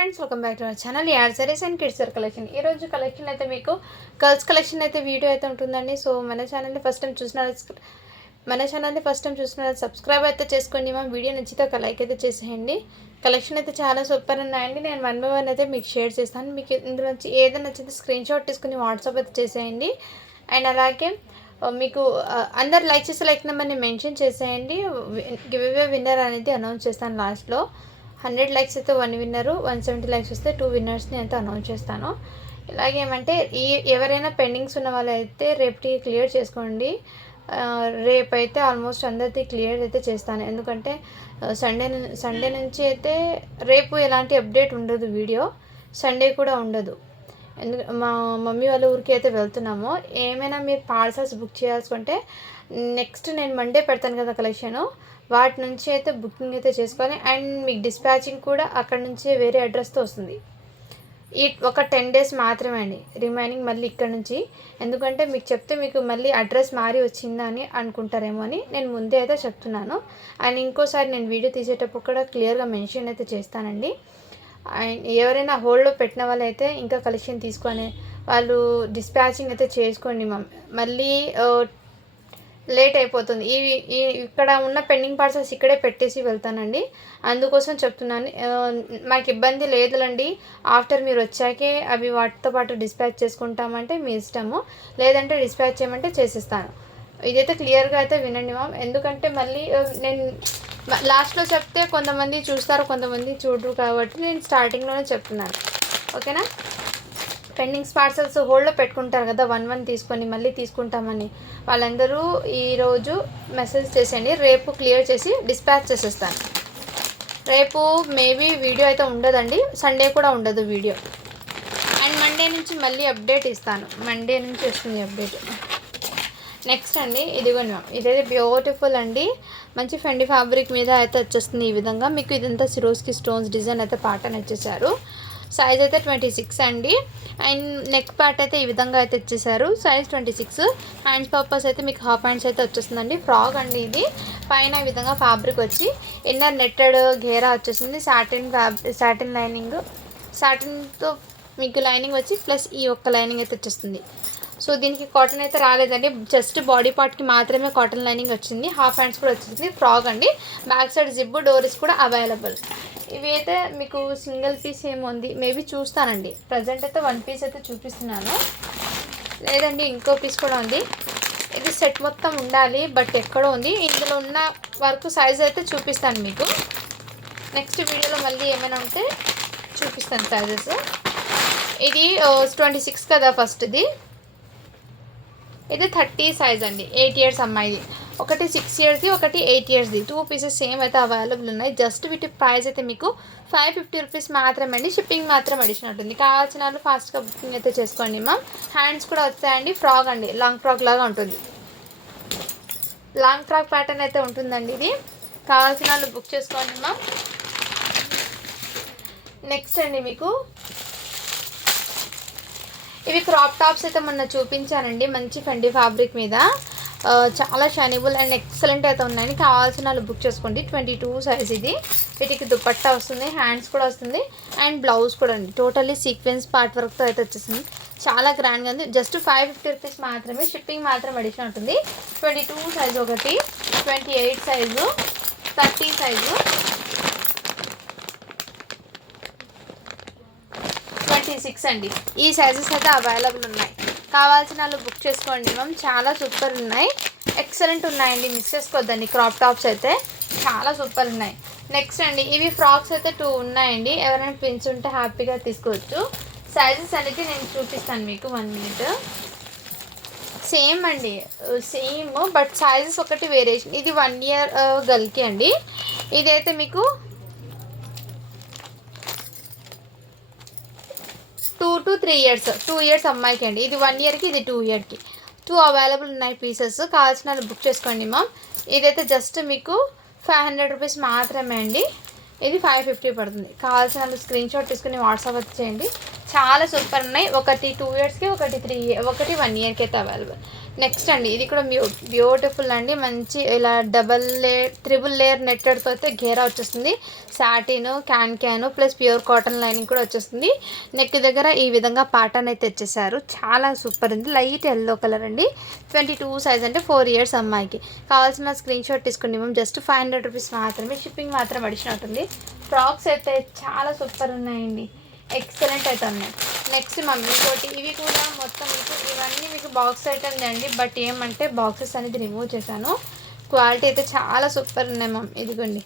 Friends, welcome back to our channel add saris and kids wear collection. ఈ రోజు collection అయితే మీకు గర్ల్స్ కలెక్షన్ అయితే వీడియో అయితే ఉంటుందండి. సో మన ఛానల్ని ఫస్ట్ టైం చూస్తున్నారు సబ్స్క్రైబ్ అయితే చేసుకోండి. మా వీడియో నచ్చితే ఒక లైక్ అయితే చేసేయండి. కలెక్షన్ అయితే చాలా సూపర్ ఉన్నాయండి. నేను 1 by 1 అయితే మీకు షేర్ చేస్తాను. మీకు ఇందులో నుంచి ఏదైనా నచ్చితే స్క్రీన్ షాట్ తీసుకుని వాట్సాప్ అయితే చేసేయండి. అండ్ అలాగే మీకు అందరు లైక్ చేసే లైక్ నెంబర్ని మెన్షన్ చేసేయండి. గివ్ అవే విన్నర్ అనేది అనౌన్స్ చేస్తాను లాస్ట్లో. 100 లైక్స్ అయితే 1 విన్నరు, 170 లైక్స్ వస్తే 2 విన్నర్స్ని అయితే అనౌన్స్ చేస్తాను. ఇలాగేమంటే ఎవరైనా పెండింగ్స్ ఉన్న వాళ్ళు అయితే రేపటికి క్లియర్ చేసుకోండి. రేపు అయితే ఆల్మోస్ట్ అందరిది క్లియర్ అయితే చేస్తాను. ఎందుకంటే సండే నుంచి అయితే రేపు ఎలాంటి అప్డేట్ ఉండదు, వీడియో సండే కూడా ఉండదు. మా మమ్మీ వాళ్ళ ఊరికి అయితే వెళ్తున్నాము. ఏమైనా మీరు పార్సల్స్ బుక్ చేయాల్సుకుంటే నెక్స్ట్ నేను మండే పెడతాను కదా కలెక్షను, వాటి నుంచి అయితే బుకింగ్ అయితే చేసుకోవాలి. అండ్ మీకు డిస్పాచింగ్ కూడా అక్కడ నుంచే వేరే అడ్రస్తో వస్తుంది. ఈ ఒక 10 days మాత్రమే అండి రిమైనింగ్ మళ్ళీ ఇక్కడ నుంచి. ఎందుకంటే మీకు చెప్తే మీకు మళ్ళీ అడ్రస్ మారి వచ్చిందా అని అనుకుంటారేమో అని నేను ముందే అయితే చెప్తున్నాను. అండ్ ఇంకోసారి నేను వీడియో తీసేటప్పుడు కూడా క్లియర్గా మెన్షన్ అయితే చేస్తానండి. అండ్ ఎవరైనా హోల్డ్లో పెట్టిన వాళ్ళు అయితే ఇంకా కలెక్షన్ తీసుకొని వాళ్ళు డిస్పాచింగ్ అయితే చేసుకోండి. మళ్ళీ లేట్ అయిపోతుంది. ఇక్కడ ఉన్న పెండింగ్ పార్సల్స్ ఇక్కడే పెట్టేసి వెళ్తానండి. అందుకోసం చెప్తున్నాను. మాకు ఇబ్బంది లేదులండి. ఆఫ్టర్ మీరు వచ్చాకే అవి వాటితో పాటు డిస్పాచ్ చేసుకుంటామంటే మీ ఇష్టము, లేదంటే డిస్పాచ్ చేయమంటే చేసేస్తాను. ఇదైతే క్లియర్గా అయితే వినండి మ్యామ్. ఎందుకంటే మళ్ళీ నేను లాస్ట్లో చెప్తే కొంతమంది చూస్తారు, కొంతమంది చూడరు. కాబట్టి నేను స్టార్టింగ్లోనే చెప్తున్నాను. ఓకేనా? పెండింగ్స్ పార్సల్స్ హోల్డ్లో పెట్టుకుంటారు కదా 1 తీసుకొని మళ్ళీ తీసుకుంటామని, వాళ్ళందరూ ఈరోజు మెసేజ్ చేసేయండి. రేపు క్లియర్ చేసి డిస్పాచ్ చేసేస్తాను. రేపు మేబీ వీడియో అయితే ఉండదండి, సండే కూడా ఉండదు వీడియో. అండ్ మండే నుంచి మళ్ళీ అప్డేట్ ఇస్తాను. మండే నుంచి వస్తుంది అప్డేట్. నెక్స్ట్ అండి, ఇదిగోండి మ్యామ్, ఇదైతే బ్యూటిఫుల్ అండి. మంచి ఫెండి ఫ్యాబ్రిక్ మీద అయితే వచ్చేస్తుంది. ఈ విధంగా మీకు ఇదంతా సిరోస్కి స్టోన్స్ డిజైన్ అయితే ప్యాటర్న్ ఇచ్చేసారు. సైజ్ అయితే 26 అండి. అండ్ నెక్ పార్ట్ అయితే ఈ విధంగా అయితే ఇచ్చేసారు. సైజ్ 26. హ్యాండ్స్ పర్పస్ అయితే మీకు హాఫ్ హ్యాండ్స్ అయితే వచ్చేస్తుందండి. ఫ్రాక్ అండి ఇది. పైన ఈ విధంగా ఫ్యాబ్రిక్ వచ్చి ఇన్నర్ నెట్టెడ్ ఘేరా వచ్చేసింది. సాటిన్ లైనింగ్, సాటిన్తో మీకు లైనింగ్ వచ్చి ప్లస్ ఈ ఒక్క లైనింగ్ అయితే వచ్చేస్తుంది. సో దీనికి కాటన్ అయితే రాలేదండి, జస్ట్ బాడీ పార్ట్కి మాత్రమే కాటన్ లైనింగ్ వచ్చింది. హాఫ్ హ్యాండ్స్ కూడా వచ్చింది. ఫ్రాక్ అండి. బ్యాక్ సైడ్ జిప్ డోరీస్ కూడా అవైలబుల్. ఇవి అయితే మీకు సింగిల్ పీస్ ఏముంది మేబీ చూస్తానండి. ప్రజెంట్ అయితే 1 పీస్ అయితే చూపిస్తున్నాను, లేదండి ఇంకో పీస్ కూడా ఉంది. ఇది సెట్ మొత్తం ఉండాలి, బట్ ఎక్కడో ఉంది. ఇందులో ఉన్న వరకు సైజ్ అయితే చూపిస్తాను మీకు. నెక్స్ట్ వీడియోలో మళ్ళీ ఏమైనా ఉంటే చూపిస్తాను సైజెస్. ఇది 26 కదా ఫస్ట్. ఇది 30 సైజ్ అండి. 8 years అమ్మాయిది. ఒకటి 6 yearsది, ఒకటి 8 yearsది. 2 pieces సేమ్ అయితే అవైలబుల్ ఉన్నాయి. జస్ట్ వీటి ప్రైస్ అయితే మీకు 550 రూపీస్ మాత్రమే అండి. షిప్పింగ్ మాత్రం అడిషనల్ ఉంటుంది. కావాల్సిన వాళ్ళు ఫాస్ట్గా బుకింగ్ అయితే చేసుకోండి మ్యామ్. హ్యాండ్స్ కూడా వస్తాయండి. ఫ్రాక్ అండి, లాంగ్ ఫ్రాక్ లాగా ఉంటుంది. లాంగ్ ఫ్రాక్ ప్యాటర్న్ అయితే ఉంటుందండి. ఇది కావాల్సిన వాళ్ళు బుక్ చేసుకోండి మ్యామ్. నెక్స్ట్ అండి, మీకు ఇవి క్రాప్ టాప్స్ అయితే మొన్న చూపించానండి. మంచి ఫెండి ఫ్యాబ్రిక్ మీద చాలా షైనబుల్ అండ్ ఎక్సలెంట్ అయితే ఉన్నాయని. కావాల్సిన వాళ్ళు బుక్ చేసుకోండి. 22 సైజ్ ఇది. వీటికి దుపట్టా వస్తుంది, హ్యాండ్స్ కూడా వస్తుంది, అండ్ బ్లౌజ్ కూడా అండి. టోటల్లీ సీక్వెన్స్ పార్ట్ వర్క్తో అయితే వచ్చేసింది. చాలా గ్రాండ్గా ఉంది. జస్ట్ 550 రూపీస్ మాత్రమే. షిప్పింగ్ మాత్రం అడిషనల్ ఉంటుంది. 22 సైజు ఒకటి, 28 సైజు, 30 సైజు, 26 అండి. ఈ సైజెస్ అయితే అవైలబుల్ ఉన్నాయి. కావాల్సిన వాళ్ళు బుక్ చేసుకోండి మ్యామ్. చాలా సూపర్ ఉన్నాయి, ఎక్సలెంట్ ఉన్నాయండి. మిస్ చేసుకోవద్దండి. క్రాప్ టాప్స్ అయితే చాలా సూపర్ ఉన్నాయి. నెక్స్ట్ అండి, ఇవి ఫ్రాక్స్ అయితే 2 ఉన్నాయండి. ఎవరైనా పిన్స్ ఉంటే హ్యాపీగా తీసుకోవచ్చు. సైజెస్ అనేది నేను చూపిస్తాను మీకు 1 minute. సేమ్ అండి, సేమ్, బట్ సైజెస్ ఒకటి వేరియేషన్. ఇది 1 year గర్ల్కి అండి. ఇదైతే మీకు 2 to 3 years. 2 years అమ్మాయికి అండి. ఇది 1 yearకి, ఇది 2 yearకి. 2 అవైలబుల్ ఉన్నాయి పీసెస్. కావాల్సిన వాళ్ళు బుక్ చేసుకోండి మ్యామ్. ఇదైతే జస్ట్ మీకు 500 రూపీస్ మాత్రమే అండి. ఇది 550 పడుతుంది. కావాల్సిన వాళ్ళు స్క్రీన్ షాట్ తీసుకుని వాట్సాప్ వచ్చేయండి. చాలా సూపర్ ఉన్నాయి. ఒకటి 2 ఇయర్స్కి, ఒకటి 1 ఇయర్కి అయితే అవైలబుల్. నెక్స్ట్ అండి, ఇది కూడా బ్యూటిఫుల్ అండి. మంచి ఇలా త్రిబుల్ లేయర్ నెట్టెడ్తో అయితే గేరా వచ్చేస్తుంది. Satin can plus pure cotton lining కూడా వచ్చేస్తుంది. నెక్ దగ్గర ఈ విధంగా ప్యాటర్న్ అయితే తెచ్చేసారు. చాలా సూపర్ ఉంది. లైట్ ఎల్లో కలర్ అండి. 22 సైజ్ అంటే 4 ఇయర్స్ అమ్మాయికి. కావాల్సిన స్క్రీన్ షాట్ తీసుకుని మేము జస్ట్ 500 రూపీస్ మాత్రమే. షిప్పింగ్ మాత్రం అడిషన్ ఉంటుంది. ఫ్రాక్స్ అయితే చాలా సూపర్ ఉన్నాయండి. ఎక్సలెంట్ అయితే ఉన్నాయి. నెక్స్ట్ ఇంకోటి, ఇవి కూడా మొత్తం ఇవన్నీ మీకు బాక్స్ ఐటమ్స్ అండి. బట్ ఏమంటే బాక్సెస్ అనేది రిమూవ్ చేశాను. క్వాలిటీ అయితే చాలా సూపర్ ఉన్నాయి మ్యామ్. ఇదిగోండి,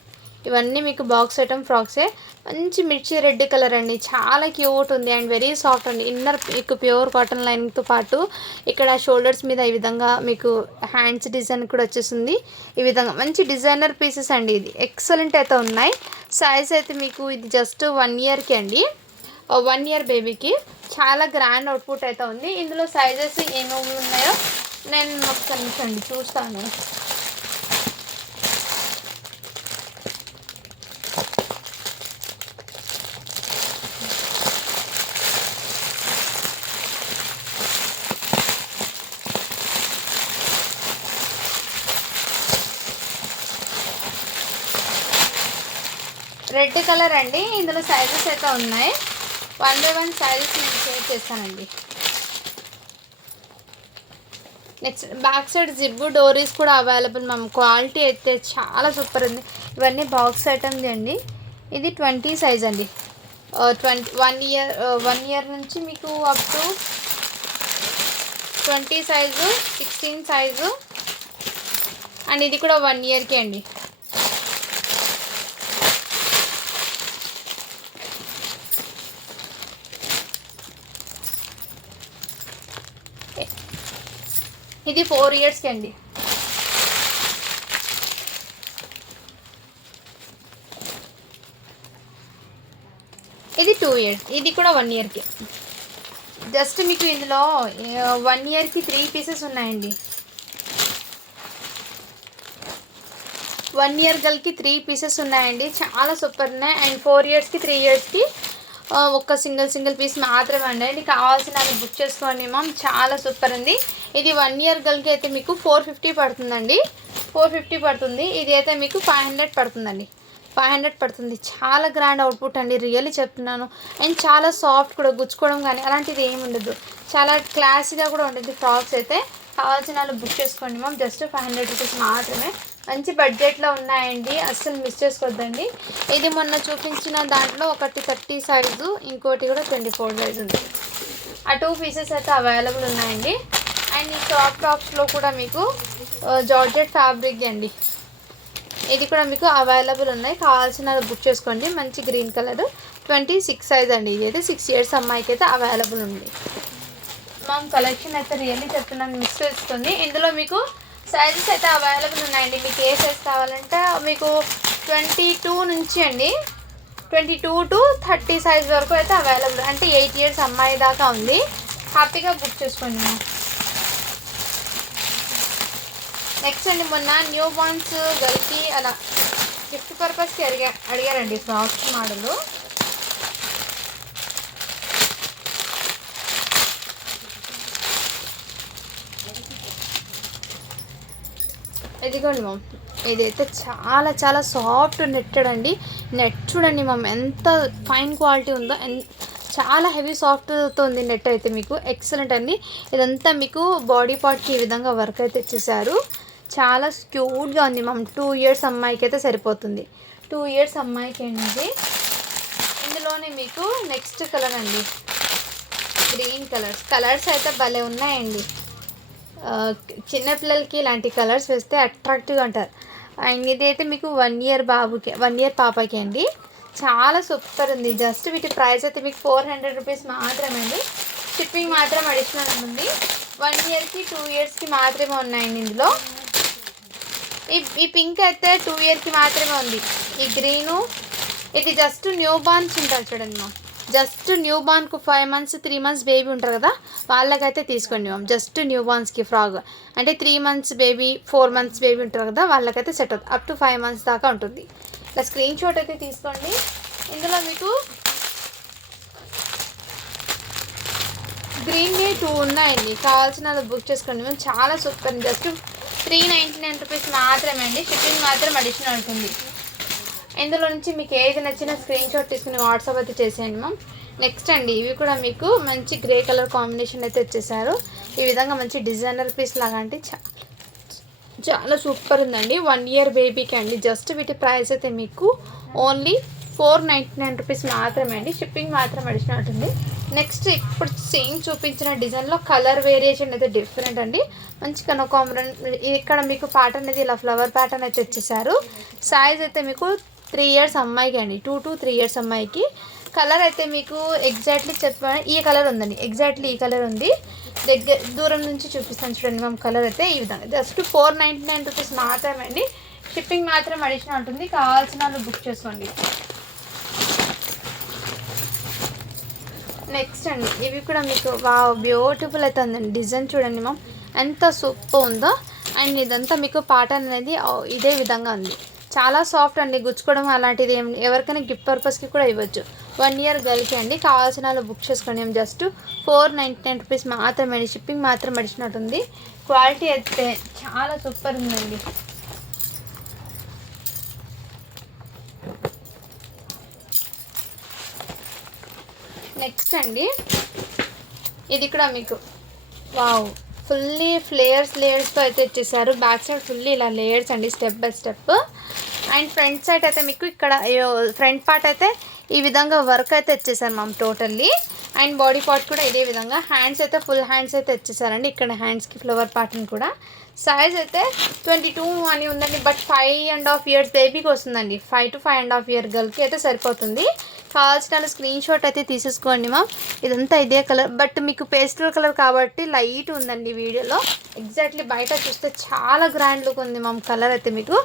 ఇవన్నీ మీకు బాక్స్ ఐటమ్ ఫ్రాక్సే. మంచి మిర్చి రెడ్ కలర్ అండి. చాలా క్యూట్ ఉంది అండ్ వెరీ సాఫ్ట్ అండి. ఇన్నర్ మీకు ప్యూర్ కాటన్ లైనింగ్తో పాటు ఇక్కడ షోల్డర్స్ మీద ఈ విధంగా మీకు హ్యాండ్స్ డిజైన్ కూడా వచ్చేసింది. ఈ విధంగా మంచి డిజైనర్ పీసెస్ అండి. ఇది ఎక్సలెంట్ అయితే ఉన్నాయి. సైజ్ అయితే మీకు ఇది జస్ట్ 1 ఇయర్కి అండి. 1 ఇయర్ బేబీకి చాలా గ్రాండ్ అవుట్పుట్ అయితే ఉంది. ఇందులో సైజెస్ ఏమేమి ఉన్నాయో నేను ఒకసారి నిమిషండి చూస్తాను. రెడ్ కలర్ అండి. ఇందులో సైజెస్ అయితే ఉన్నాయి. 1 by 1 సైజెస్ నేను షేర్ చేస్తానండి. నెక్స్ట్ బ్యాక్ సైడ్ జిబ్బు డోరీస్ కూడా అవైలబుల్ మ్యామ్. క్వాలిటీ అయితే చాలా సూపర్ ఉంది. ఇవన్నీ బాక్స్ ఐటమ్స్ అండి. ఇది 20 సైజ్ అండి. 1 ఇయర్ నుంచి మీకు up to 20 size, 16 size and ఇది కూడా 1 ఇయర్కి అండి. ఇది 4 ఇయర్స్కి అండి. ఇది 2 ఇయర్స్. ఇది కూడా 1 ఇయర్కి. జస్ట్ మీకు ఇందులో 1 ఇయర్కి 3 పీసెస్ ఉన్నాయండి. 1 ఇయర్ గర్ల్కి 3 పీసెస్ ఉన్నాయండి. చాలా సూపర్ ఉన్నాయి. అండ్ 4 ఇయర్స్కి 3 ఇయర్స్కి ఒక సింగిల్ పీస్ మాత్రమే అండి. కావాల్సిన అది బుక్ చేసుకోండి మ్యామ్. చాలా సూపర్ ఉంది. ఇది 1 ఇయర్ గర్ల్కి అయితే మీకు 450 పడుతుందండి. 450 పడుతుంది. ఇది అయితే మీకు 500 పడుతుందండి. 500 పడుతుంది. చాలా గ్రాండ్ అవుట్పుట్ అండి. రియల్లీ చెప్తున్నాను. అండ్ చాలా సాఫ్ట్ కూడా, గుచ్చుకోవడం కానీ అలాంటిది ఏమి ఉండదు. చాలా క్లాసీగా కూడా ఉంటుంది. ఫ్రాక్స్ అయితే కావాల్సిన వాళ్ళు బుక్ చేసుకోండి మ్యామ్. జస్ట్ 500 రూపీస్ మాత్రమే. మంచి బడ్జెట్లో ఉన్నాయండి. అస్సలు మిస్ చేసుకోవద్దండి. ఇది మొన్న చూపించిన దాంట్లో ఒకటి 30 సైజు, ఇంకోటి కూడా 24 సైజు ఉంది. ఆ 2 పీసెస్ అయితే అవైలబుల్ ఉన్నాయండి. అండ్ ఈ షార్ట్ ఫ్రాక్స్లో కూడా మీకు జార్జెట్ ఫ్యాబ్రిక్ అండి. ఇది కూడా మీకు అవైలబుల్ ఉన్నాయి. కావాల్సిన బుక్ చేసుకోండి. మంచి గ్రీన్ కలర్ 26 సైజ్ అండి. ఇది అయితే 6 ఇయర్స్ అమ్మాయికి అయితే అవైలబుల్ ఉంది. మ్యామ్ కలెక్షన్ అయితే రియల్లీ చెప్తున్నాను, మిస్ చేసుకుంది. ఇందులో మీకు సైజెస్ అయితే అవైలబుల్ ఉన్నాయండి. మీకు ఏ సైజ్ కావాలంటే మీకు 22 నుంచి అండి 22 to 30 సైజ్ వరకు అయితే అవైలబుల్. అంటే 8 ఇయర్స్ అమ్మాయి దాకా ఉంది. హ్యాపీగా బుక్ చేసుకోండి మ్యామ్. నెక్స్ట్ అండి, మొన్న న్యూ బార్న్స్ గర్ల్కి అలా గిఫ్ట్ పర్పస్కి అడిగారండి ఫ్రాక్స్ మోడలు. ఇదిగోండి మ్యామ్. ఇదైతే చాలా చాలా సాఫ్ట్ నెట్టెడ్ అండి. నెట్ చూడండి మ్యామ్ ఎంత ఫైన్ క్వాలిటీ ఉందో. చాలా హెవీ సాఫ్ట్తో ఉంది నెట్ అయితే మీకు. ఎక్సలెంట్ అండి. ఇదంతా మీకు బాడీ పార్ట్కి ఈ విధంగా వర్క్ అయితే ఇచ్చేసారు. చాలా క్యూట్గా ఉంది మ్యామ్. 2 ఇయర్స్ అమ్మాయికి అయితే సరిపోతుంది. 2 ఇయర్స్ అమ్మాయికి అండి. ఇందులోనే మీకు నెక్స్ట్ కలర్ అండి, గ్రీన్ కలర్స్ అయితే భలే ఉన్నాయండి. చిన్నపిల్లలకి ఇలాంటి కలర్స్ వేస్తే అట్రాక్టివ్గా ఉంటారు. అండ్ ఇదైతే మీకు 1 ఇయర్ బాబుకి, 1 ఇయర్ పాపకి అండి. చాలా సూపర్ ఉంది. జస్ట్ వీటి ప్రైస్ అయితే మీకు 400 రూపీస్ మాత్రమే అండి. షిప్పింగ్ మాత్రం అడిషనల్ ఉంది. 1 ఇయర్కి 2 ఇయర్స్కి మాత్రమే ఉన్నాయండి. ఇందులో ఈ పింక్ అయితే 2 ఇయర్కి మాత్రమే ఉంది. ఈ గ్రీను ఇది జస్ట్ న్యూ బార్న్స్ ఉంటారు చూడండి మ్యామ్. జస్ట్ న్యూ బార్న్కు 5 months 3 months బేబీ ఉంటారు కదా, వాళ్ళకైతే తీసుకోండి మ్యామ్. జస్ట్ న్యూ బార్న్స్కి ఫ్రాక్ అంటే 3 months బేబీ 4 months బేబీ ఉంటారు కదా, వాళ్ళకైతే సెట్ అవుతుంది. అప్ టు 5 months దాకా ఉంటుంది. ఇలా స్క్రీన్ షాట్ అయితే తీసుకోండి. ఇందులో మీకు గ్రీన్వి 2 ఉన్నాయండి, కావాల్సిన బుక్ చేసుకోండి మ్యామ్. చాలా సూపర్, జస్ట్ 399 రూపీస్ మాత్రమే అండి. షిప్పింగ్ మాత్రం అడిషనల్ ఉంటుంది. ఇందులో నుంచి మీకు ఏది నచ్చినా స్క్రీన్ షాట్ తీసుకుని వాట్సాప్ అయితే చేసేయండి మ్యామ్. నెక్స్ట్ అండి, ఇవి కూడా మీకు మంచి గ్రే కలర్ కాంబినేషన్ అయితే వచ్చేసారు. ఈ విధంగా మంచి డిజైనర్ పీస్ లాగా అంటే చాలా సూపర్ ఉందండి. 1 ఇయర్ బేబీకి అండి. జస్ట్ వీటి ప్రైస్ అయితే మీకు ఓన్లీ 499 రూపీస్ మాత్రమే అండి. షిప్పింగ్ మాత్రం అడిషనల్ ఉంటుంది. నెక్స్ట్ ఇప్పుడు సేమ్ చూపించిన డిజైన్లో కలర్ వేరియేషన్ అయితే డిఫరెంట్ అండి. మంచి కనకాంబరం, ఇక్కడ మీకు ప్యాటర్న్ అనేది ఇలా ఫ్లవర్ ప్యాటర్న్ అయితే వచ్చేసారు. సైజ్ అయితే మీకు 3 ఇయర్స్ అమ్మాయికి అండి, 2 to 3 ఇయర్స్ అమ్మాయికి. కలర్ అయితే మీకు ఎగ్జాక్ట్లీ చెప్పాను, ఈ కలర్ ఉందండి, ఎగ్జాక్ట్లీ ఈ కలర్ ఉంది. దూరం నుంచి చూపిస్తాను చూడండి మ్యామ్. కలర్ అయితే ఈ విధంగా జస్ట్ 499 రూపీస్ మాత్రమే అండి. షిప్పింగ్ మాత్రం అడిషనల్ ఉంటుంది. కావాల్సిన వాళ్ళు బుక్ చేసుకోండి. నెక్స్ట్ అండి, ఇవి కూడా మీకు బ్యూటిఫుల్ అయితే ఉందండి. డిజైన్ చూడండి మ్యామ్ ఎంత సూపర్ ఉందో. అండ్ ఇదంతా మీకు ప్యాటర్న్ అనేది ఇదే విధంగా ఉంది. చాలా సాఫ్ట్ అండి, గుచ్చుకోవడం అలాంటిది ఏం, ఎవరికైనా గిఫ్ట్ పర్పస్కి కూడా ఇవ్వచ్చు. 1 ఇయర్ గర్ల్కి అండి. కావాల్సిన వాళ్ళు బుక్ చేసుకోండి. మేము జస్ట్ 499 రూపీస్ మాత్రమే అండి. షిప్పింగ్ మాత్రం అడిషనల్ ఉంది. క్వాలిటీ అయితే చాలా సూపర్ ఉందండి. నెక్స్ట్ అండి, ఇది కూడా మీకు వావ్ ఫుల్లీ లేయర్స్తో అయితే ఇచ్చేసారు. బ్యాక్ సైడ్ ఫుల్లీ ఇలా లేయర్స్ అండి, step by step. And front side అయితే మీకు ఇక్కడ ఫ్రంట్ పార్ట్ అయితే ఈ విధంగా వర్క్ అయితే ఇచ్చేసారు ma'am totally. And body part కూడా ఇదే విధంగా. హ్యాండ్స్ అయితే ఫుల్ హ్యాండ్స్ అయితే ఇచ్చేసారండి. ఇక్కడ హ్యాండ్స్కి ఫ్లవర్ పార్ట్ని కూడా. సైజ్ అయితే 22 అని ఉందండి, బట్ 5.5 ఇయర్స్ బేబీకి వస్తుందండి. 5 to 5.5 ఇయర్ గర్ల్కి అయితే సరిపోతుంది. కావాల్సిన స్క్రీన్ షాట్ అయితే తీసేసుకోండి మ్యామ్. ఇదంతా ఇదే కలర్, బట్ మీకు పేస్టల్ కలర్ కాబట్టి లైట్ ఉందండి వీడియోలో. ఎగ్జాక్ట్లీ బయట చూస్తే చాలా గ్రాండ్ లుక్ ఉంది మ్యామ్. కలర్ అయితే మీకు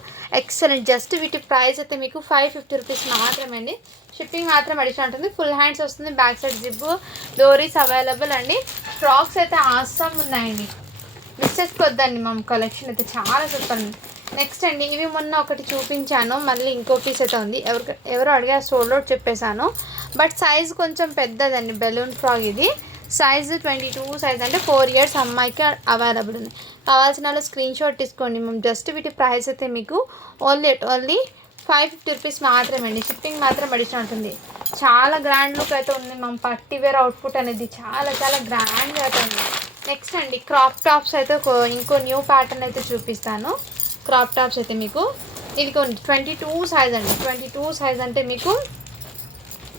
ఎక్సలెంట్. జస్ట్ వీటి ప్రైస్ అయితే మీకు 550 రూపీస్ మాత్రమే అండి. షిప్పింగ్ మాత్రం అడిషనల్ ఉంటుంది. ఫుల్ హ్యాండ్స్ వస్తుంది. బ్యాక్ సైడ్ జిబ్బు డోరీస్ అవైలబుల్ అండి. ఫ్రాక్స్ అయితే ఆసమ్ ఉన్నాయండి, మిస్ చేసుకోవద్దండి మ్యామ్. కలెక్షన్ అయితే చాలా సూపర్ ఉంది. నెక్స్ట్ అండి, ఇవి మొన్న ఒకటి చూపించాను, మళ్ళీ ఇంకో పీస్ అయితే ఉంది. ఎవరో అడిగారు, సోల్డ్ అవుట్ చెప్పేశాను. బట్ సైజ్ కొంచెం పెద్దదండి, బెలూన్ ఫ్రాక్ ఇది. సైజ్ 22 సైజ్ అంటే 4 ఇయర్స్ అమ్మాయికి అవైలబుల్ ఉంది. కావాల్సిన వాళ్ళు స్క్రీన్ షాట్ తీసుకోండి మ్యామ్. జస్ట్ వీటి ప్రైస్ అయితే మీకు ఓన్లీ 550 రూపీస్ మాత్రమే అండి. షిప్పింగ్ మాత్రం అడిషనల్ ఉంటుంది. చాలా గ్రాండ్ లుక్ అయితే ఉంది మ్యామ్. పార్టీ వేర్ అవుట్ఫుట్ అనేది చాలా చాలా గ్రాండ్గా అయితే ఉంది. నెక్స్ట్ అండి, క్రాప్ టాప్స్ అయితే ఇంకో న్యూ ప్యాటర్న్ అయితే చూపిస్తాను. క్రాప్ టాప్స్ అయితే మీకు ఇది 22 సైజ్ అండి. 22 సైజ్ అంటే మీకు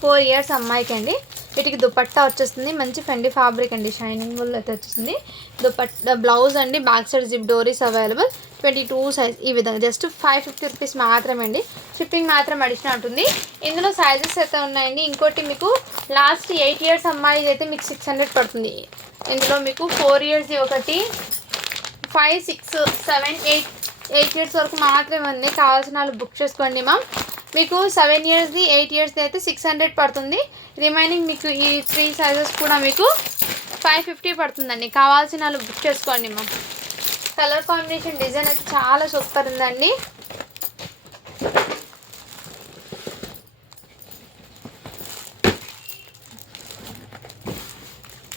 4 ఇయర్స్ అమ్మాయికి అండి. వీటికి దుపట్టా వచ్చేస్తుంది, మంచి ఫెండి ఫ్యాబ్రిక్ అండి, షైనింగ్ వల్ల అయితే వచ్చేస్తుంది. దుపట్టా బ్లౌజ్ అండి, బ్యాక్ సైడ్ జిప్ డోరీస్ అవైలబుల్. 22 సైజ్ ఈ విధంగా జస్ట్ 550 రూపీస్ మాత్రమే అండి. షిప్పింగ్ మాత్రం అడిషనల్ ఉంటుంది. ఇందులో సైజెస్ అయితే ఉన్నాయండి. ఇంకోటి మీకు లాస్ట్ 8 ఇయర్స్ అమ్మాయి అయితే మీకు 600 పడుతుంది. ఇందులో మీకు 4 ఇయర్స్ది ఒకటి, 5, 6, 7, 8 ఇయర్స్ వరకు మాత్రమే ఉంది. కావాల్సిన వాళ్ళు బుక్ చేసుకోండి మ్యామ్. మీకు 7 ఇయర్స్ది 8 ఇయర్స్ది అయితే 600 పడుతుంది. రిమైనింగ్ మీకు ఈ 3 సైజెస్ కూడా మీకు 550 పడుతుందండి. కావాల్సిన వాళ్ళు బుక్ చేసుకోండి మ్యామ్. కలర్ కాంబినేషన్ డిజైన్ అయితే చాలా సూపర్ ఉందండి.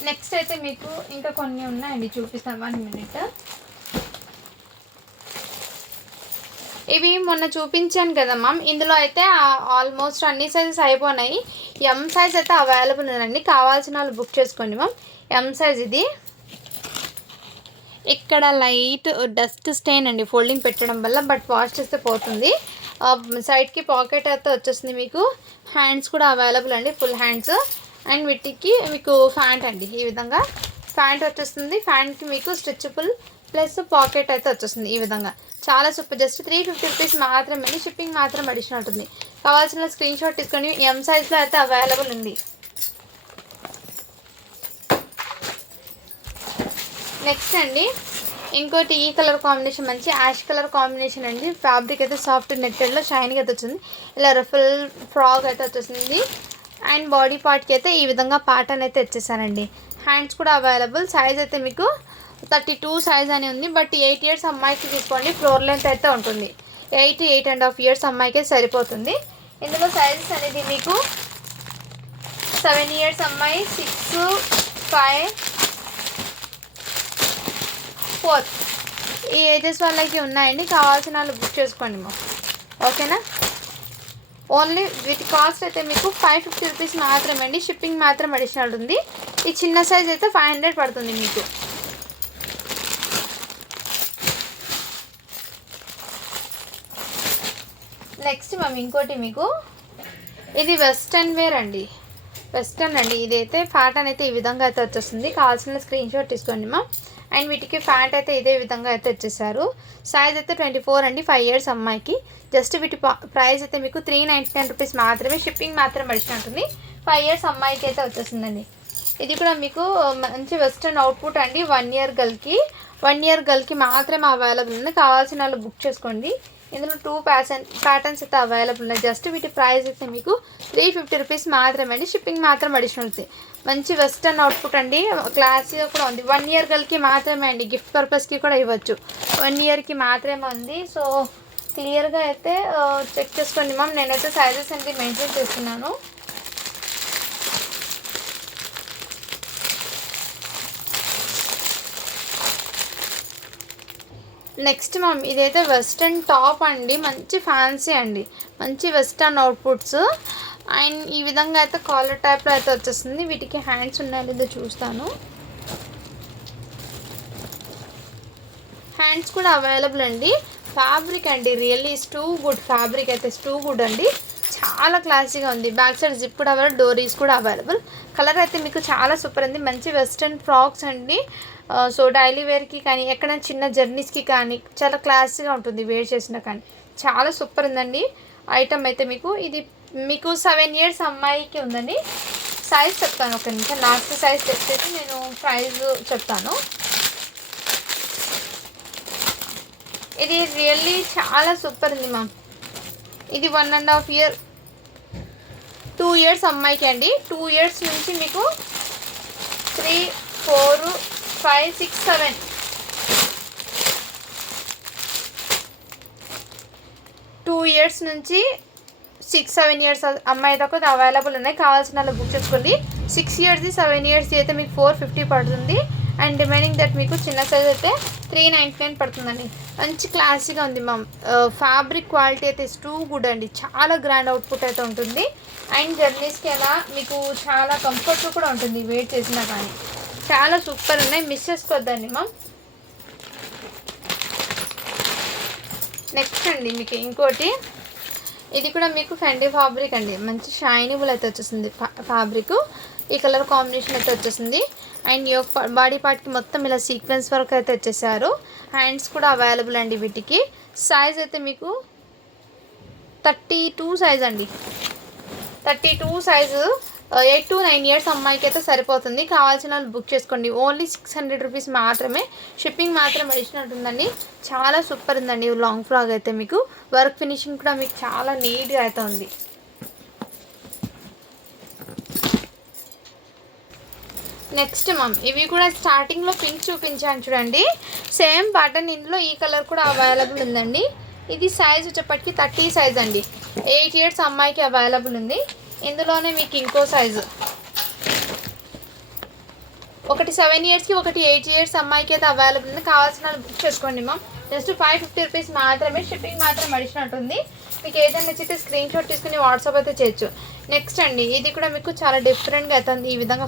నెక్స్ట్ అయితే మీకు ఇంకా కొన్ని ఉన్నాయండి, చూపిస్తాను 1 మినిట్. ఇవి మొన్న చూపించాను కదా మ్యామ్. ఇందులో అయితే ఆల్మోస్ట్ అన్ని సైజెస్ అయిపోయినాయి. ఎం సైజ్ అయితే అవైలబుల్ ఉందండి. కావాల్సిన వాళ్ళు బుక్ చేసుకోండి మ్యామ్. ఎం సైజ్ ఇది. ఇక్కడ లైట్ డస్ట్ స్టెయిన్ అండి, ఫోల్డింగ్ పెట్టడం వల్ల, బట్ వాష్ చేస్తే పోతుంది. సైడ్కి పాకెట్ అయితే వచ్చేస్తుంది. మీకు హ్యాండ్స్ కూడా అవైలబుల్ అండి, ఫుల్ హ్యాండ్స్. అండ్ వీటికి మీకు ఫ్యాంట్ అండి, ఈ విధంగా ఫ్యాంట్ వచ్చేస్తుంది. ఫ్యాంట్కి మీకు స్ట్రెచబుల్ ప్లస్ పాకెట్ అయితే వచ్చేస్తుంది ఈ విధంగా. చాలా సూపర్. జస్ట్ 350 రూపీస్ మాత్రమే. షిప్పింగ్ మాత్రం అడిషనల్ ఉంటుంది. కావాల్సిన స్క్రీన్ షాట్ తీసుకొని ఎం సైజ్లో అయితే అవైలబుల్ ఉంది. నెక్స్ట్ అండి, ఇంకోటి ఈ కలర్ కాంబినేషన్ మంచి యాష్ కలర్ కాంబినేషన్ అండి. ఫ్యాబ్రిక్ అయితే సాఫ్ట్ నెట్టెడ్లో షైనింగ్ అయితే వచ్చింది. ఇలా రఫుల్ ఫ్రాక్ అయితే వచ్చేసింది. అండ్ బాడీ పార్ట్కి అయితే ఈ విధంగా ప్యాటర్న్ అయితే వచ్చేసానండి. హ్యాండ్స్ కూడా అవైలబుల్. సైజ్ అయితే మీకు 32 సైజ్ అని ఉంది, బట్ 8 ఇయర్స్ అమ్మాయికి తీసుకోండి. ఫ్లోర్ లెంత్ అయితే ఉంటుంది. 8.5 ఇయర్స్ అమ్మాయికి సరిపోతుంది. ఇందులో సైజెస్ అనేది మీకు 7 ఇయర్స్ అమ్మాయి, 6, 5 4 ఈ ఏజెస్ వాళ్ళకి ఉన్నాయండి. కావాల్సిన వాళ్ళు బుక్ చేసుకోండి మా. ఓకేనా. ఓన్లీ వీటి కాస్ట్ అయితే మీకు 550 రూపీస్ మాత్రమే అండి. షిప్పింగ్ మాత్రం అడిషనల్ ఉంది. ఈ చిన్న సైజ్ అయితే 500 పడుతుంది మీకు. నెక్స్ట్ మ్యామ్ ఇంకోటి మీకు ఇది వెస్టర్న్ వేర్ అండి. వెస్టర్న్ అండి. ఇదైతే ప్యాటర్న్ అయితే ఈ విధంగా అయితే వచ్చేస్తుంది. కావాల్సిన స్క్రీన్ షాట్ తీసుకోండి మా. అండ్ వీటికి ప్యాంట్ అయితే ఇదే విధంగా అయితే వచ్చేసారు. సైజ్ అయితే 24 అండి. 5 years అమ్మాయికి. జస్ట్ వీటి ప్రైస్ అయితే మీకు 399 రూపీస్ మాత్రమే. షిప్పింగ్ మాత్రం అడిషన్ ఉంటుంది. 5 years అమ్మాయికి అయితే వచ్చేస్తుందండి. ఇది కూడా మీకు మంచి వెస్టర్న్ అవుట్పుట్ అండి. 1 year గర్ల్కి మాత్రమే అవైలబుల్ ఉంది. కావాల్సిన వాళ్ళు బుక్ చేసుకోండి. ఇందులో 2 ప్యాటర్న్స్ అయితే అవైలబుల్ ఉన్నాయి. జస్ట్ వీటి ప్రైస్ అయితే మీకు 350 రూపీస్ మాత్రమే అండి. షిప్పింగ్ మాత్రం అడిషనల్ ఉంది. మంచి వెస్టర్న్ అవుట్పుట్ అండి. క్లాసీగా కూడా ఉంది. 1 year గర్ల్కి మాత్రమే అండి. గిఫ్ట్ పర్పస్కి కూడా ఇవ్వచ్చు. 1 yearకి మాత్రమే ఉంది. సో క్లియర్గా అయితే చెక్ చేసుకోండి మ్యామ్. నేనైతే సైజెస్ అనేది మెన్షన్ చేస్తున్నాను. నెక్స్ట్ మ్యామ్ ఇదైతే వెస్టర్న్ టాప్ అండి. మంచి ఫ్యాన్సీ అండి. మంచి వెస్టర్న్ అవుట్పుట్స్. అండ్ ఈ విధంగా అయితే కాలర్ టైప్లో అయితే వచ్చేస్తుంది. వీటికి హ్యాండ్స్ ఉన్నాయో లేదో చూస్తాను. హ్యాండ్స్ కూడా అవైలబుల్ అండి. ఫ్యాబ్రిక్ అండి really is too good. Fabric అయితే టూ గుడ్ అండి. చాలా క్లాసీగా ఉంది. బ్యాక్ సైడ్ జిప్ కూడా అవైలబుల్. డోరీస్ కూడా అవైలబుల్. కలర్ అయితే మీకు చాలా సూపర్ ఉంది. మంచి వెస్టర్న్ ఫ్రాక్స్ అండి. సో డైలీ వేర్కి కానీ ఎక్కడైనా చిన్న జర్నీస్కి కానీ చాలా క్లాసీగా ఉంటుంది. వేర్ చేసినా కానీ చాలా సూపర్ ఉందండి ఐటమ్ అయితే మీకు. ఇది మీకు 7 years అమ్మాయికి ఉందండి. సైజ్ చెప్తాను ఒక నిమిషం. లాస్ట్ సైజ్ చెప్పేసి నేను ప్రైస్ చెప్తాను. ఇది రియల్లీ చాలా సూపర్ ఉంది మ్యామ్. ఇది 1.5 year 2 years అమ్మాయికి అండి. 2 years నుంచి మీకు 3, 4, 5, 6, 7 2 years నుంచి 6, 7 years అమ్మాయి దాకా అవైలబుల్ ఉన్నాయి. కావాల్సిన వాళ్ళు బుక్ చేసుకోండి. 6 years 7 years అయితే మీకు 450 పడుతుంది. అండ్ రిమైనింగ్ దట్ మీకు చిన్న సైజ్ అయితే 399 పడుతుందండి. మంచి క్లాసీగా ఉంది మ్యామ్. ఫ్యాబ్రిక్ క్వాలిటీ అయితే టూ గుడ్ అండి. చాలా గ్రాండ్ అవుట్పుట్ అయితే ఉంటుంది. అండ్ జర్నీస్కి అలా మీకు చాలా కంఫర్ట్ కూడా ఉంటుంది. వెయిట్ చేసినా కానీ చాలా సూపర్ ఉన్నాయి. మిస్ చేసుకోవద్దండి మ్యామ్. నెక్స్ట్ అండి మీకు ఇంకోటి ఇది కూడా మీకు ఫెండీ ఫ్యాబ్రిక్ అండి. మంచి షైనబుల్ అయితే వచ్చేసింది ఫ్యాబ్రిక్. ఈ కలర్ కాంబినేషన్ అయితే వచ్చేసింది. అండ్ ఈ బాడీ పార్ట్కి మొత్తం ఇలా సీక్వెన్స్ వర్క్ అయితే వచ్చేసారు. హ్యాండ్స్ కూడా అవైలబుల్ అండి. వీటికి సైజ్ అయితే మీకు 32 సైజ్ అండి. 32 సైజు 8 to 9 years అమ్మాయికి అయితే సరిపోతుంది. కావాల్సిన వాళ్ళు బుక్ చేసుకోండి. ఓన్లీ 600 రూపీస్ మాత్రమే. షిప్పింగ్ మాత్రం అడిషనల్ ఉందండి. చాలా సూపర్ ఉందండి. లాంగ్ ఫ్రాక్ అయితే మీకు వర్క్ ఫినిషింగ్ కూడా మీకు చాలా నీట్గా అయితే ఉంది. నెక్స్ట్ మ్యామ్ ఇవి కూడా స్టార్టింగ్లో పింక్ చూపించాను చూడండి. సేమ్ ప్యాటర్న్ ఇందులో ఈ కలర్ కూడా అవైలబుల్ ఉందండి. ఇది సైజ్ వచ్చేప్పటికి 30 సైజ్ అండి. 8 years అమ్మాయికి అవైలబుల్ ఉంది. ఇందులోనే మీకు ఇంకో సైజు ఒకటి 7 yearsకి ఒకటి 8 years అమ్మాయికి అయితే అవైలబుల్ ఉంది. కావాల్సిన వాళ్ళు బుక్ చేసుకోండి మ్యామ్. జస్ట్ 550 రూపీస్ మాత్రమే. షిప్పింగ్ మాత్రం అడిషనల్ ఉంటుంది. మీకు ఏదైనా నచ్చితే స్క్రీన్ షాట్ తీసుకుని వాట్సాప్ అయితే చేయొచ్చు. నెక్స్ట్ అండి ఇది కూడా మీకు చాలా డిఫరెంట్గా అవుతుంది. ఈ విధంగా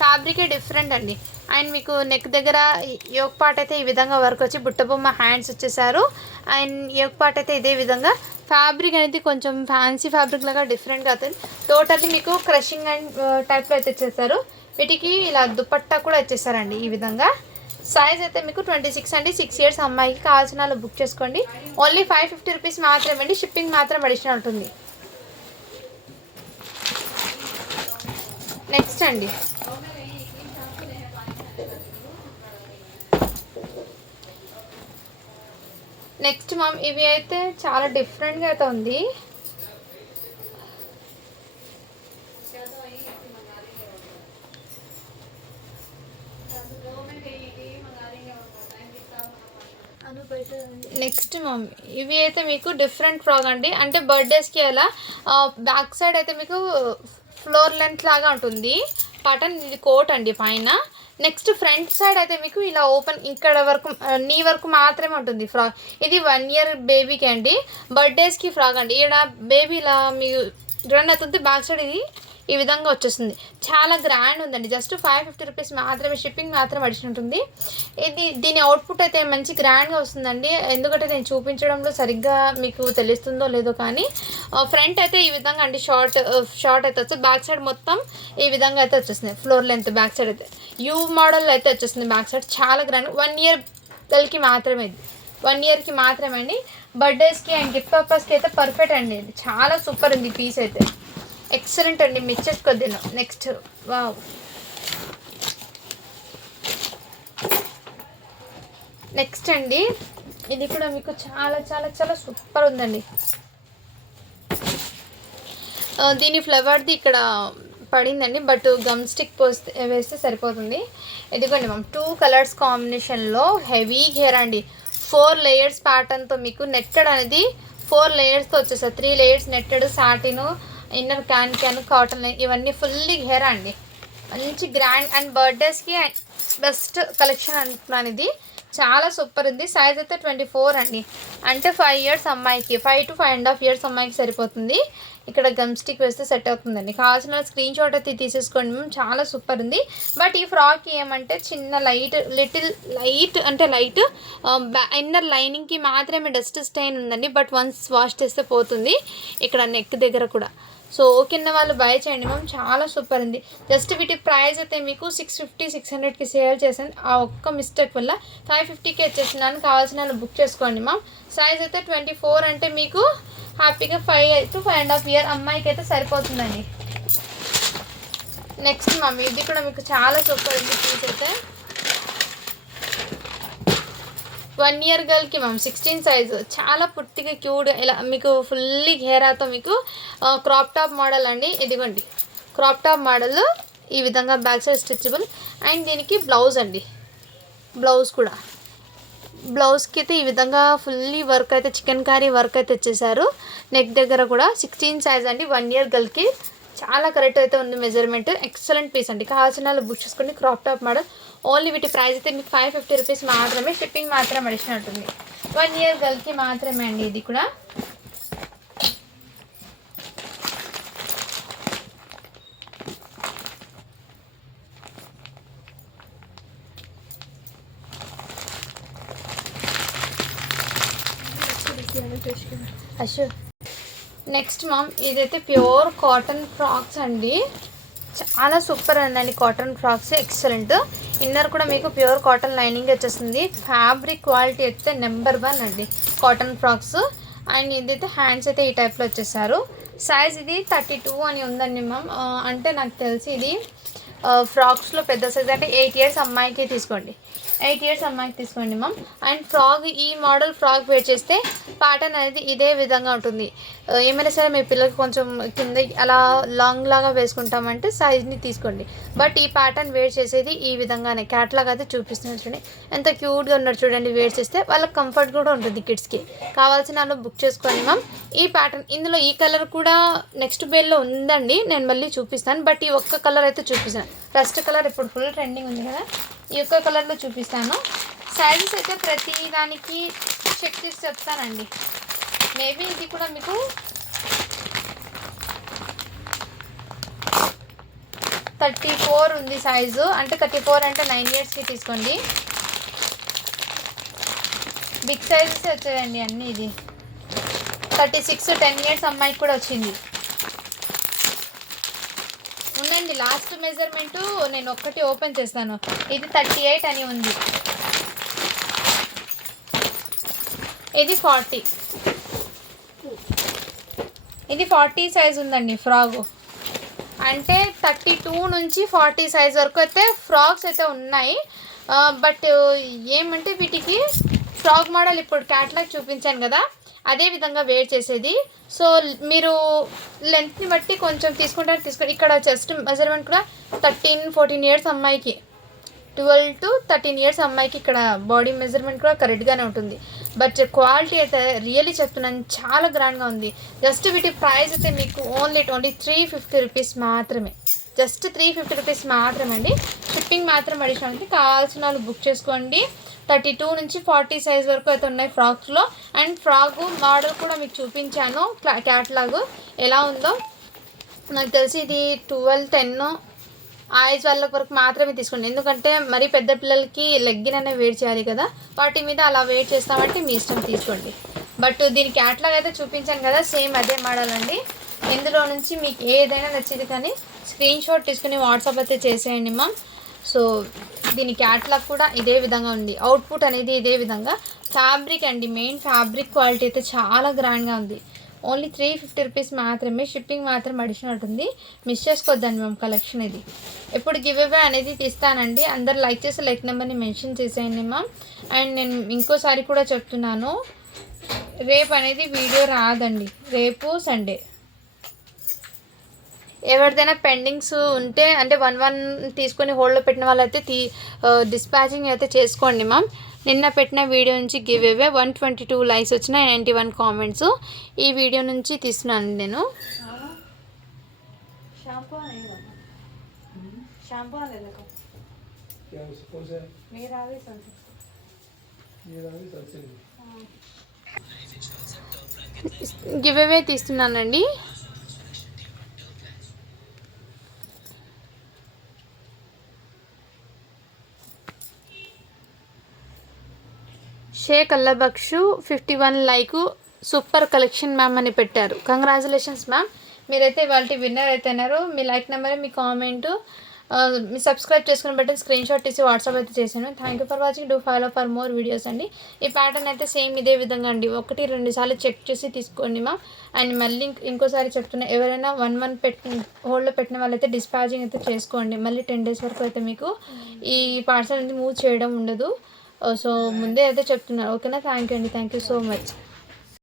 ఫ్యాబ్రికే డిఫరెంట్ అండి. అండ్ మీకు నెక్ దగ్గర యోక్ పార్ట్ అయితే ఈ విధంగా వర్క్ వచ్చి బుట్టబొమ్మ హ్యాండ్స్ వచ్చేసారు. అండ్ యోక్ పార్ట్ అయితే ఇదే విధంగా ఫ్యాబ్రిక్ అనేది కొంచెం ఫ్యాన్సీ ఫ్యాబ్రిక్ లాగా డిఫరెంట్గా అవుతుంది. టోటల్లీ మీకు క్రషింగ్ అండ్ టైప్లో అయితే వచ్చేసారు. వీటికి ఇలా దుపట్టా కూడా వచ్చేసారండి ఈ విధంగా. సైజ్ అయితే మీకు 26 అండి. 6 years అమ్మాయికి. కావాల్సిన వాళ్ళు బుక్ చేసుకోండి. ఓన్లీ 550 రూపీస్ మాత్రమే అండి. షిప్పింగ్ మాత్రం అడిషనల్ ఉంటుంది. నెక్స్ట్ అండి నెక్స్ట్ మ్యామ్ ఇవి అయితే చాలా డిఫరెంట్గా అయితే ఉంది. నెక్స్ట్ మ్యామ్ ఇవి అయితే మీకు డిఫరెంట్ ఫ్రాక్ అండి. అంటే బర్త్డేస్కి అలా బ్యాక్ సైడ్ అయితే మీకు ఫ్లోర్ లెంత్ లాగా ఉంటుంది. పాటర్న్ ఇది కోట్ అండి. పైన నెక్స్ట్ ఫ్రంట్ సైడ్ అయితే మీకు ఇలా ఓపెన్ ఇక్కడ వరకు నీ వరకు మాత్రమే ఉంటుంది ఫ్రాక్. ఇది 1 ఇయర్ బేబీకి అండి, బర్త్డేస్కి ఫ్రాక్ అండి. ఇక్కడ బేబీ ఇలా మీరు రన్ అవుతుంది, బ్యాక్ సైడ్ ఇది ఈ విధంగా వచ్చేస్తుంది. చాలా గ్రాండ్ ఉందండి. జస్ట్ 550 రూపీస్ మాత్రమే, షిప్పింగ్ మాత్రం అడిషన్ ఉంటుంది. దీని అవుట్పుట్ అయితే మంచి గ్రాండ్గా వస్తుందండి. ఎందుకంటే నేను చూపించడంలో సరిగ్గా మీకు తెలుస్తుందో లేదో కానీ ఫ్రంట్ అయితే ఈ విధంగా అండి షార్ట్ అయితే వస్తుంది. బ్యాక్ సైడ్ మొత్తం ఈ విధంగా అయితే వచ్చేస్తుంది. ఫ్లోర్ లెంత్ బ్యాక్ సైడ్ అయితే యూ మోడల్ అయితే వచ్చేస్తుంది. బ్యాక్ సైడ్ చాలా గ్రాండ్. 1 ఇయర్ గల్కి మాత్రమే, ఇది 1 ఇయర్కి మాత్రమే అండి. బర్త్డేస్కి అండ్ గిఫ్ట్ పర్పస్కి అయితే పర్ఫెక్ట్ అండి. ఇది చాలా సూపర్ ఉంది పీస్ అయితే, ఎక్సలెంట్ అండి. మిస్ చేసుకోవద్దు. నెక్స్ట్ వావ్, నెక్స్ట్ అండి ఇది కూడా మీకు చాలా చాలా చాలా సూపర్ ఉందండి. దీని ఫ్లవర్ది ఇక్కడ పడిందండి, బట్ గమ్ స్టిక్ వేస్తే సరిపోతుంది. ఇదిగోండి మ్యామ్ 2 కలర్స్ కాంబినేషన్లో హెవీ హెయిర్ అండి. 4 లేయర్స్ ప్యాటర్న్తో మీకు నెట్టెడ్ అనేది 4 లేయర్స్తో వచ్చేసాయి. 3 layers netted, సాటిను, inner can cotton, ఇవన్నీ ఫుల్లీ హెయిర్ అండి. మంచి గ్రాండ్ అండ్ బర్త్డేస్కి బెస్ట్ కలెక్షన్ అంటున్నాను. ఇది చాలా సూపర్ ఉంది. సైజ్ అయితే 24 అండి, అంటే 5 ఇయర్స్ అమ్మాయికి, 5 to 5.5 ఇయర్స్ అమ్మాయికి సరిపోతుంది. ఇక్కడ గమ్ స్టిక్ వేస్తే సెట్ అవుతుందండి. కావాల్సిన స్క్రీన్ షాట్ అయితే తీసేసుకోండి మేము, చాలా సూపర్ ఉంది. బట్ ఈ ఫ్రాక్ ఏమంటే చిన్న లిటిల్ లైట్ ఇన్నర్ లైనింగ్కి మాత్రమే డస్ట్ స్టైన్ ఉందండి. బట్ వన్స్ వాష్ చేస్తే పోతుంది. ఇక్కడ నెక్ దగ్గర కూడా. సో ఓకేన్న వాళ్ళు బై చేయండి మ్యామ్, చాలా సూపర్ ఉంది. జస్ట్ వీటి ప్రైస్ అయితే మీకు 650-600కి సేల్ చేసాను. ఆ ఒక్క మిస్టేక్ వల్ల 550కి వచ్చేసినాను. కావాల్సిన వాళ్ళు బుక్ చేసుకోండి మ్యామ్. సైజ్ అయితే 24 అంటే మీకు హ్యాపీగా 5 to 5.5 ఇయర్ అమ్మాయికి అయితే సరిపోతుందండి. నెక్స్ట్ మ్యామ్ ఇది కూడా మీకు చాలా సూపర్ ఉంది పీస్ అయితే. 1 ఇయర్ గర్ల్కి మ్యామ్ 16 సైజు, చాలా పుట్టిగా క్యూట్, ఇలా మీకు ఫుల్లీ ఘేరాతో మీకు క్రాప్ టాప్ మోడల్ అండి. ఇదిగోండి క్రాప్ టాప్ మోడల్ ఈ విధంగా బ్యాక్ సైడ్ స్ట్రెచబుల్. అండ్ దీనికి బ్లౌజ్ అండి, బ్లౌజ్ కూడా బ్లౌజ్కి అయితే ఈ విధంగా ఫుల్లీ వర్క్ అయితే చికెన్ కర్రీ వర్క్ అయితే వచ్చేసారు. నెక్ దగ్గర కూడా 16 సైజ్ అండి. 1 ఇయర్ గర్ల్కి చాలా కరెక్ట్ అయితే ఉంది మెజర్మెంట్. ఎక్సలెంట్ పీస్ అండి. కావాల్సిన వాళ్ళు బుక్ చేసుకోండి. Crop top model only. వీటి ప్రైస్ అయితే మీకు 550 రూపీస్ మాత్రమే, షిప్పింగ్ మాత్రం అడిషన్ ఉంటుంది. 1 ఇయర్ గర్ల్కి మాత్రమే అండి. ఇది కూడా అశోక్. నెక్స్ట్ మ్యామ్ ఇదైతే ప్యూర్ కాటన్ ఫ్రాక్స్ అండి. చాలా సూపర్ అండి కాటన్ ఫ్రాక్స్, ఎక్సలెంట్. ఇన్నర్ కూడా మీకు ప్యూర్ కాటన్ లైనింగ్ వచ్చేస్తుంది. ఫ్యాబ్రిక్ క్వాలిటీ అయితే నెంబర్ 1 అండి కాటన్ ఫ్రాక్స్. అండ్ ఇదైతే హ్యాండ్స్ అయితే ఈ టైప్లో వచ్చేసారు. సైజ్ ఇది 32 అని ఉందండి మ్యామ్. అంటే నాకు తెలిసి ఇది ఫ్రాక్స్లో పెద్ద సైజ్, అంటే 8 ఇయర్స్ అమ్మాయికి తీసుకోండి, 8 ఇయర్స్ అమ్మాయికి తీసుకోండి మ్యామ్. అండ్ ఫ్రాక్ ఈ మోడల్ ఫ్రాక్ వేర్ చేస్తే ప్యాటర్న్ అనేది ఇదే విధంగా ఉంటుంది. ఏమైనా సరే మీ పిల్లలకి కొంచెం కింద అలా లాంగ్ లాగా వేసుకుంటామంటే సైజ్ని తీసుకోండి. బట్ ఈ ప్యాటర్న్ వేర్ చేసేది ఈ విధంగానే క్యాట్లాగ్ అయితే చూపిస్తున్నారు. చూడండి ఎంత క్యూట్గా ఉన్నారు చూడండి. వేర్ చేస్తే వాళ్ళకి కంఫర్ట్ కూడా ఉంటుంది. కిడ్స్కి కావాల్సిన వాళ్ళు బుక్ చేసుకోండి మ్యామ్. ఈ ప్యాటర్న్ ఇందులో ఈ కలర్ కూడా నెక్స్ట్ బేల్లో ఉందండి, నేను మళ్ళీ చూపిస్తాను. బట్ ఈ ఒక్క కలర్ అయితే చూపిస్తాను. రస్ట్ కలర్ ఇప్పుడు ఫుల్ ట్రెండింగ్ ఉంది కదా, ఈ ఒక్క కలర్లో చూపిస్తాను. సైజెస్ అయితే ప్రతి దానికి చెక్ చేసి చెప్తానండి. మేబీ ఇది కూడా మీకు 34 ఉంది సైజు, అంటే 34 అంటే 9 ఇయర్స్కి తీసుకోండి. బిగ్ సైజెస్ వచ్చాయండి అన్నీ. ఇది 36 10 ఇయర్స్ అమ్మాయికి కూడా వచ్చింది. ఉందండి లాస్ట్ మెజర్మెంటు నేను ఒక్కటి ఓపెన్ చేస్తాను. ఇది 38 అని ఉంది, ఇది 40, ఇది 40 సైజ్ ఉందండి ఫ్రాక్. అంటే 32 నుంచి 40 సైజ్ వరకు అయితే ఫ్రాక్స్ అయితే ఉన్నాయి. బట్ ఏమంటే వీటికి ఫ్రాక్ మోడల్ ఇప్పుడు క్యాట్లాగ్ చూపించాను కదా, అదే విధంగా వేర్ చేసేది. సో మీరు లెంత్ని బట్టి కొంచెం తీసుకుంటారు తీసుకోండి. ఇక్కడ చెస్ట్ మెజర్మెంట్ కూడా 13-14 ఇయర్స్ అమ్మాయికి, 12 to 13 ఇయర్స్ అమ్మాయికి ఇక్కడ బాడీ మెజర్మెంట్ కూడా కరెక్ట్గానే ఉంటుంది. బట్ క్వాలిటీ అయితే రియల్లీ చెప్తున్నాను చాలా గ్రాండ్గా ఉంది. జస్ట్ వీటి ప్రైస్ అయితే మీకు ఓన్లీ 350 రూపీస్ మాత్రమే, జస్ట్ 350 రూపీస్ మాత్రమే అండి. షిప్పింగ్ మాత్రం అడిషనల్ ఉంది. కావాల్సిన వాళ్ళు బుక్ చేసుకోండి. 32 నుంచి 40 సైజ్ వరకు అయితే ఉన్నాయి ఫ్రాక్స్లో. అండ్ ఫ్రాక్ మోడల్ కూడా మీకు చూపించాను క్యాటలాగ్ ఎలా ఉందో. నాకు తెలిసి ఇది 12-10 ఆ ఏజ్ వాళ్ళ వరకు మాత్రమే తీసుకోండి. ఎందుకంటే మరి పెద్ద పిల్లలకి లెగ్గిన్ అనేది వేట్ చేయాలి కదా, వాటి మీద అలా వెయిట్ చేస్తామంటే మీ ఇష్టం తీసుకోండి. బట్ దీని క్యాటలాగ్ అయితే చూపించాను కదా, సేమ్ అదే మోడల్ అండి. ఇందులో నుంచి మీకు ఏదైనా నచ్చింది కానీ స్క్రీన్ షాట్ తీసుకుని వాట్సాప్ అయితే చేసేయండి మ్యామ్. సో దీని క్యాటలాగ్ కూడా ఇదే విధంగా ఉంది. అవుట్పుట్ అనేది ఇదే విధంగా. ఫ్యాబ్రిక్ అండి, మెయిన్ ఫ్యాబ్రిక్ క్వాలిటీ అయితే చాలా గ్రాండ్గా ఉంది. ఓన్లీ 350 రూపీస్ మాత్రమే. షిప్పింగ్ మాత్రం అడిషనల్ ఉంటుంది. మిస్ చేసుకోవద్దండి మేము కలెక్షన్ ఇది. ఎప్పుడు గివ్ అవే అనేది తీస్తానండి. అందరు లైక్ చేసి లైక్ నెంబర్ని మెన్షన్ చేసేయండి మ్యామ్. అండ్ నేను ఇంకోసారి కూడా చెప్తున్నాను, రేపు అనేది వీడియో రాదండి. రేపు సండే. ఎవరిదైనా పెండింగ్స్ ఉంటే అంటే 1 తీసుకొని హోల్డ్లో పెట్టిన వాళ్ళైతే డిస్పాచింగ్ అయితే చేసుకోండి మ్యామ్. నిన్న పెట్టిన వీడియో నుంచి గివ్ అవే 122 లైక్స్ వచ్చినాయి, 91 కామెంట్స్. ఈ వీడియో నుంచి తీస్తున్నాను నేను. గివ్ అవే తీస్తున్నానండి. Shaik Allabakshu 51 like. Super collection ma'am అని పెట్టారు. కంగ్రాచులేషన్స్ మ్యామ్, మీరైతే వాళ్ళ విన్నర్ అయిపోయినారు. మీ లైక్ నెంబర్, మీ కామెంట్, మీ సబ్స్క్రైబ్ చేసుకుని బట్టి స్క్రీన్ షాట్ తీసి వాట్సాప్ అయితే చేశాను. Thank you for watching. Do follow for more videos అండి. ఈ ప్యాటర్న్ అయితే సేమ్ ఇదే విధంగా అండి. 1-2 సార్లు చెక్ చేసి తీసుకోండి మ్యామ్. అండ్ మళ్ళీ ఇంకోసారి చెప్తున్నా, ఎవరైనా 1 మంత్ హోల్డ్లో పెట్టిన వాళ్ళైతే డిస్పాచింగ్ అయితే చేసుకోండి. మళ్ళీ 10 డేస్ వరకు అయితే మీకు ఈ పార్సల్ అనేది మూవ్ చేయడం ఉండదు. సో ముందే అయితే చెప్తున్నారు. ఓకేనా? థ్యాంక్ యూ అండి. Thank you so much.